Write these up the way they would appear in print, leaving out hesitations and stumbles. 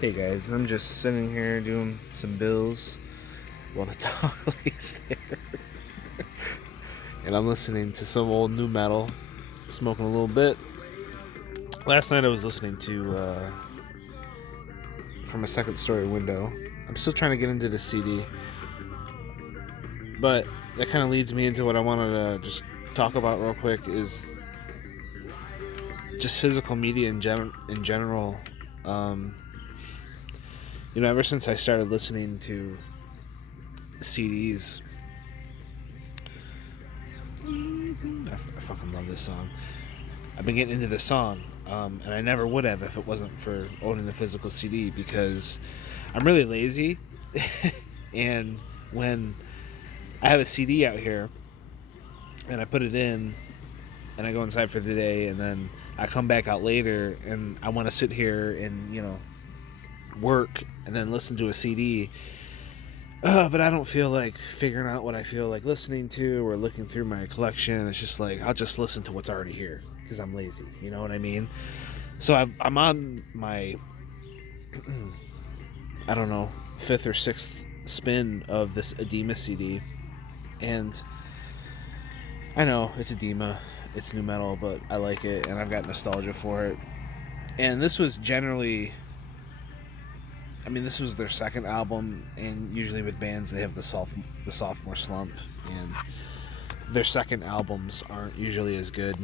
Hey guys, I'm just sitting here doing some bills while the dog lays there. And I'm listening to some old new metal, smoking a little bit. Last night I was listening to From a Second Story Window. I'm still trying to get into the CD, but that kind of leads me into what I wanted to just talk about real quick is just physical media in general. Um, ever since I started listening to CDs, I fucking love this song. I've been getting into this song, and I never would have if it wasn't for owning the physical CD because I'm really lazy. And when I have a CD out here and I put it in and I go inside for the day and then I come back out later and I want to sit here and, work and then listen to a CD. But I don't feel like figuring out what I feel like listening to or looking through my collection. It's just like I'll just listen to what's already here because I'm lazy. You know what I mean? So I'm on my, I don't know, fifth or sixth spin of this Edema CD. And I know it's Edema, it's new metal, but I like it and I've got nostalgia for it. And this was this was their second album, and usually with bands they have the sophomore slump, and their second albums aren't usually as good.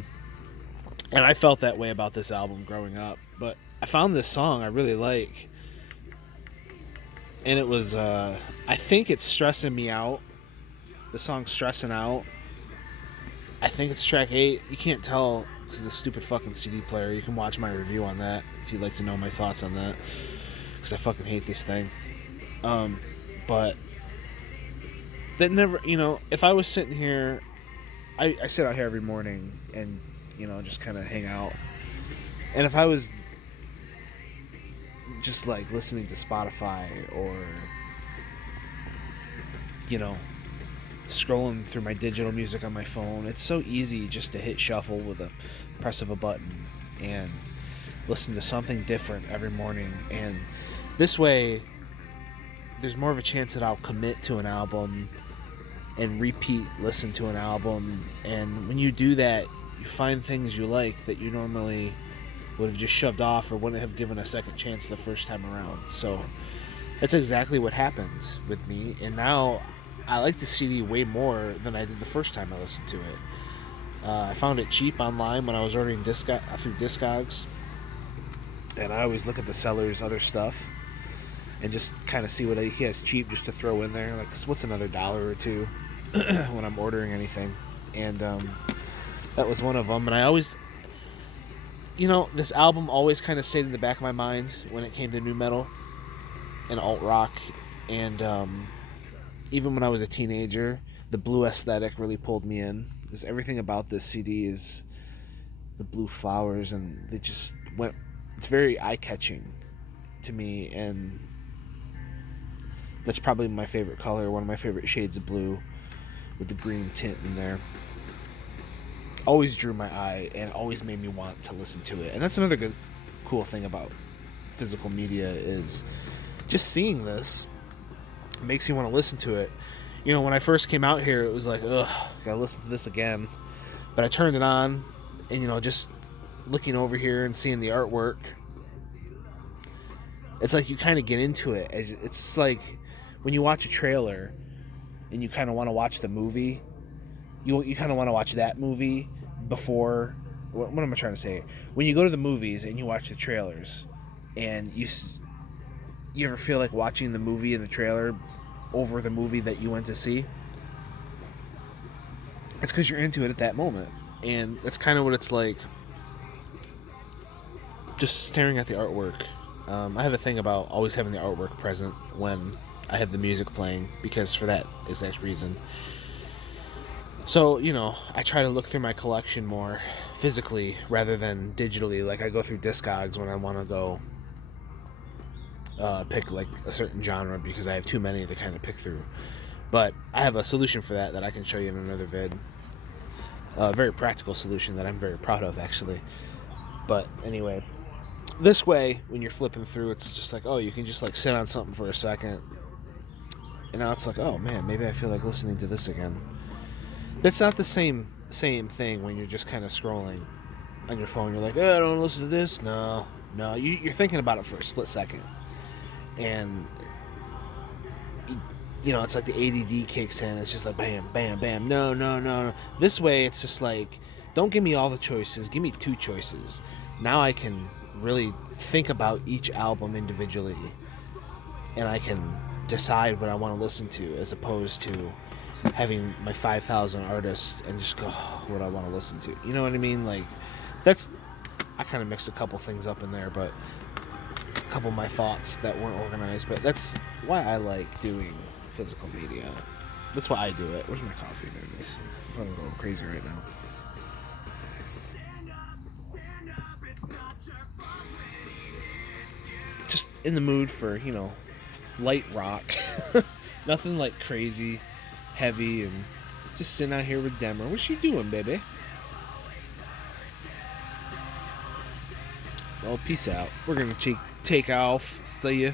And I felt that way about this album growing up, but I found this song I really like, and it was I think it's Stressing Me Out. The song Stressing Out. I think it's track 8. You can't tell because of the stupid fucking CD player. You can watch my review on that if you'd like to know my thoughts on that, because I fucking hate this thing. But that never, if I was sitting here, I sit out here every morning and, just kind of hang out. And if I was just like listening to Spotify or, you know, scrolling through my digital music on my phone, it's so easy just to hit shuffle with a press of a button and listen to something different every morning. And this way, there's more of a chance that I'll commit to an album and repeat listen to an album. And when you do that, you find things you like that you normally would have just shoved off or wouldn't have given a second chance the first time around. So that's exactly what happened with me. And now I like the CD way more than I did the first time I listened to it. I found it cheap online when I was ordering through Discogs. And I always look at the seller's other stuff and just kind of see what he has cheap just to throw in there. Like, what's another $1 or $2 when I'm ordering anything? And that was one of them. And I always, this album always kind of stayed in the back of my mind when it came to new metal and alt rock. And even when I was a teenager, the blue aesthetic really pulled me in. Because everything about this CD is the blue flowers, and they just went. It's very eye-catching to me, and that's probably my favorite color, one of my favorite shades of blue with the green tint in there. Always drew my eye and always made me want to listen to it. And that's another good, cool thing about physical media is just seeing this makes you want to listen to it. When I first came out here, it was like, ugh, gotta listen to this again. But I turned it on, and just looking over here and seeing the artwork, it's like you kind of get into it. It's like when you watch a trailer and you kind of want to watch the movie, you kind of want to watch that movie before. What am I trying to say? When you go to the movies and you watch the trailers, and you ever feel like watching the movie and the trailer over the movie that you went to see? It's because you're into it at that moment, and that's kind of what it's like. Just staring at the artwork. I have a thing about always having the artwork present when I have the music playing, because for that exact reason. So, I try to look through my collection more physically rather than digitally. Like, I go through Discogs when I want to go pick like a certain genre because I have too many to kind of pick through. But I have a solution for that I can show you in another vid. A very practical solution that I'm very proud of, actually. But anyway, This way, when you're flipping through, it's just like, oh, you can just like sit on something for a second, and now it's like, oh man, maybe I feel like listening to this again. That's not the same thing when you're just kind of scrolling on your phone. You're like, oh, I don't want to listen to this. No, you're thinking about it for a split second, and it's like the ADD kicks in. It's just like bam, bam, bam. No. This way, it's just like, don't give me all the choices. Give me two choices. Now I can really think about each album individually, and I can decide what I want to listen to, as opposed to having my 5,000 artists and just go, oh, what I want to listen to. You know what I mean? Like, I kind of mixed a couple things up in there, but a couple of my thoughts that weren't organized. But that's why I like doing physical media. That's why I do it. Where's my coffee? There it is. I'm going crazy right now. Just in the mood for, light rock. Nothing like crazy, heavy, and just sitting out here with Demer. What you doing, baby? Well, peace out. We're going to take off. See ya.